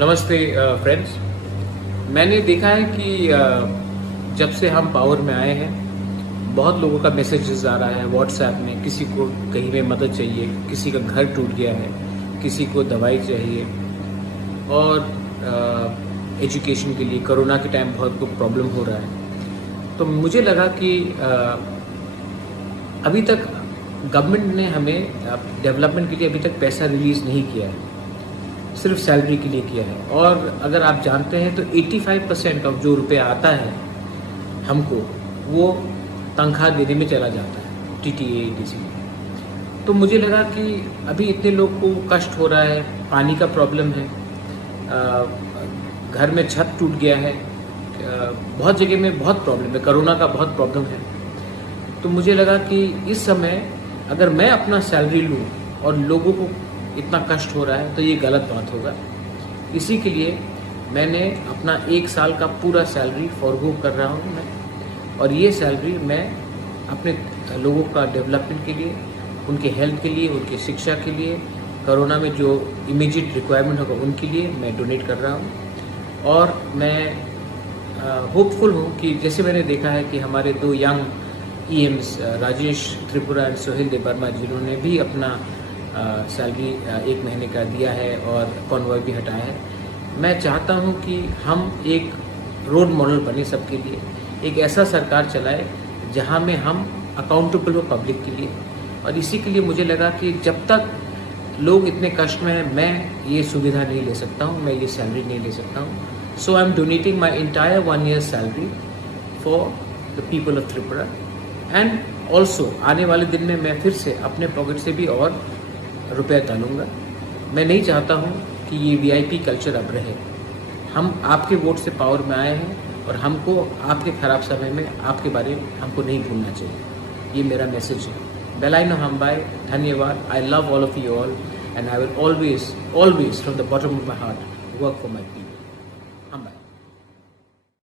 नमस्ते फ्रेंड्स। मैंने देखा है कि जब से हम पावर में आए हैं बहुत लोगों का मैसेजेस आ रहा है व्हाट्सएप में। किसी को कहीं में मदद चाहिए, किसी का घर टूट गया है, किसी को दवाई चाहिए और एजुकेशन के लिए कोरोना के टाइम बहुत को प्रॉब्लम हो रहा है। तो मुझे लगा कि अभी तक गवर्नमेंट ने हमें डेवलपमेंट के लिए अभी तक पैसा रिलीज़ नहीं किया है, सिर्फ सैलरी के लिए किया है। और अगर आप जानते हैं तो 85% ऑफ जो रुपया आता है हमको वो तनख्वाह देने में चला जाता है, टीटीए ईटीसी। तो मुझे लगा कि अभी इतने लोग को कष्ट हो रहा है, पानी का प्रॉब्लम है, घर में छत टूट गया है, बहुत जगह में बहुत प्रॉब्लम है, कोरोना का बहुत प्रॉब्लम है। तो मुझे लगा कि इस समय अगर मैं अपना सैलरी लूँ और लोगों को इतना कष्ट हो रहा है तो ये गलत बात होगा। इसी के लिए मैंने अपना 1 साल का पूरा सैलरी फॉरगो कर रहा हूँ मैं, और ये सैलरी मैं अपने लोगों का डेवलपमेंट के लिए, उनके हेल्थ के लिए, उनकी शिक्षा के लिए, कोरोना में जो इमीडिएट रिक्वायरमेंट होगा उनके लिए मैं डोनेट कर रहा हूँ। और मैं होपफुल हूँ कि जैसे मैंने देखा है कि हमारे 2 यंग ईएम्स राजेश त्रिपुरा एंड सोहेल देवर्मा जिन्होंने भी अपना सैलरी 1 महीने का दिया है और कॉन्वॉय भी हटाया है। मैं चाहता हूं कि हम एक रोल मॉडल बने सबके लिए, एक ऐसा सरकार चलाए जहां में हम अकाउंटेबल हो पब्लिक के लिए। और इसी के लिए मुझे लगा कि जब तक लोग इतने कष्ट में हैं मैं ये सुविधा नहीं ले सकता हूं, मैं ये सैलरी नहीं ले सकता हूं। So I am donating my entire 1 year salary for the people of Tripura. And also आने वाले दिन में मैं फिर से अपने पॉकेट से भी और रुपया डालूंगा। मैं नहीं चाहता हूँ कि ये वीआईपी कल्चर अब रहे। हम आपके वोट से पावर में आए हैं और हमको आपके ख़राब समय में आपके बारे में हमको नहीं भूलना चाहिए। ये मेरा मैसेज है। बेलाइनो हम्बाई, धन्यवाद। I love all of you all and I will always from the bottom of my heart work for my people.